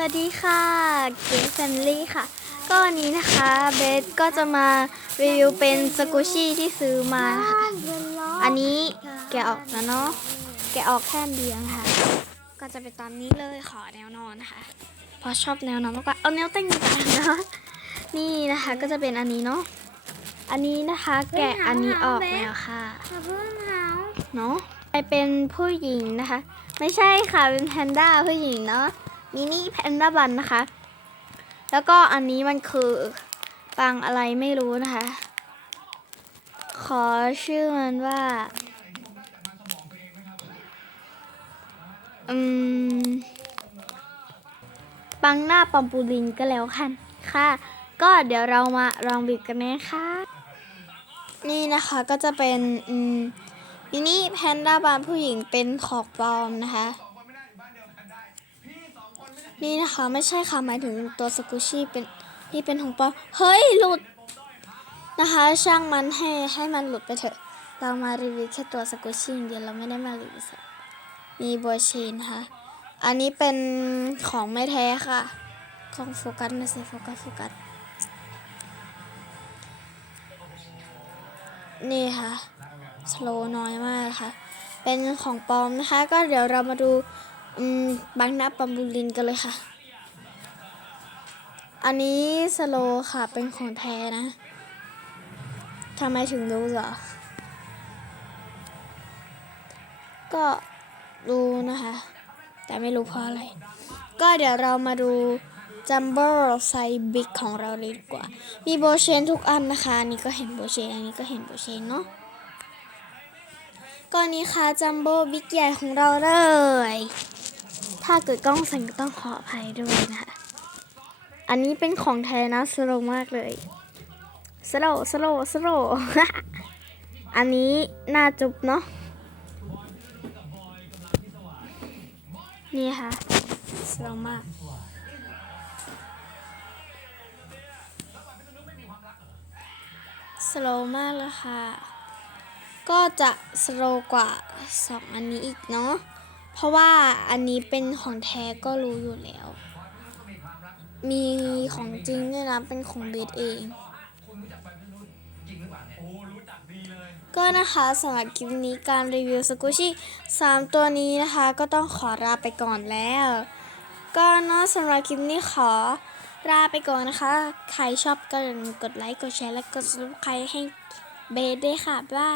วัสดีค่ะเก๋แฟมิลี่ค่ะ ก็วันนี้นะคะเบสก็จะมารีวิวเป็นสกูชี่ที่ซื้อมานะคะอันนี้แกะออกแล้วเนาะแกะออกแค่อันเดียวค่ะ ก็จะเป็นตามนี้เลยขอแนวนอนค่ะเพราะชอบแนวนอนมากกว่าเอาแนวเต้นดีกว่านะนี่นะคะก็จะเป็นอันนี้เนาะอันนี้นะคะ แกะอันนี้ออกแล้วค่ะอย่าเพิ่งหาวเนาะไปเป็นผู้หญิงนะคะ ไม่ใช่ค่ะเป็นแพนด้าผู้หญิงเนาะ มินิแพนด้าบันนะคะ แล้วก็อันนี้มันคือปังอะไรไม่รู้นะคะ ขอชื่อมันว่า อืม ปังหน้าปอมปูลินก็แล้วกันค่ะ ก็เดี๋ยวเรามาลองบีบกันนะคะ นี่นะคะก็จะเป็น อืมมินิแพนด้าบานผู้หญิงเป็นของปลอมนะคะ นี่นะคะไม่ใช่ค่ะหมายถึงตัวสกูชี่เป็นนี่เป็นของปลอมเฮ้ยหลุดนะคะช่างมันให้ให้มันหลุดไปเถอะ เรามารีวิวแค่ตัวสกูชี่อย่างเดียวเราไม่ได้มารีวิวสัตว์มีโบเชนนะคะอันนี้เป็นของไม่แท้ค่ะ ของโฟกัสไม่ใช่โฟกัสโฟกัสนี่ค่ะสโลน้อยมากค่ะ เป็นของปลอมนะคะ ก็เดี๋ยวเรามาดู อืมบางนับปัมบูลินกันเลยค่ะ อันนี้สโลค่ะเป็นของแท้นะทำไมถึงรู้เหรอ ก็รู้นะคะ แต่ไม่รู้เพราะอะไร ก็เดี๋ยวเรามาดูจัมโบ้ไซบิกของเราเลยดีกว่า มีโบเชนทุกอันนะคะ อันนี้ก็เห็นโบเชน อันนี้ก็เห็นโบเชนเนาะก็นี้ค่ะจัมโบ้บิ๊กใหญ่ของเราเลย ถ้าเกิดกล้องสั่นก็ต้องขออภัยด้วยนะคะอันนี้เป็นของแท้นะสโลมากเลยสโลสโลสโลอันนี้หน้าจุบเนาะนี่ค่ะสโลมากสโลมากเลยค่ะ ก็จะสโลกว่า 2 อันนี้อีกเนาะ เพราะว่าอันนี้เป็นของแท้ก็รู้อยู่แล้ว มีของจริงด้วยนะเป็นของเบสเอง ก็นะคะสำหรับคลิปนี้การรีวิวสกูชี่3ตัวนี้นะคะ ก็ต้องขอลาไปก่อนแล้ว ก็เนาะสำหรับคลิปนี้ขอลาไปก่อนนะคะ ใครชอบก็อย่าลืมกดไลค์ กดแชร์ และกดซับสไครต์ให้เบสด้วยค่ะ บ๊ายบาย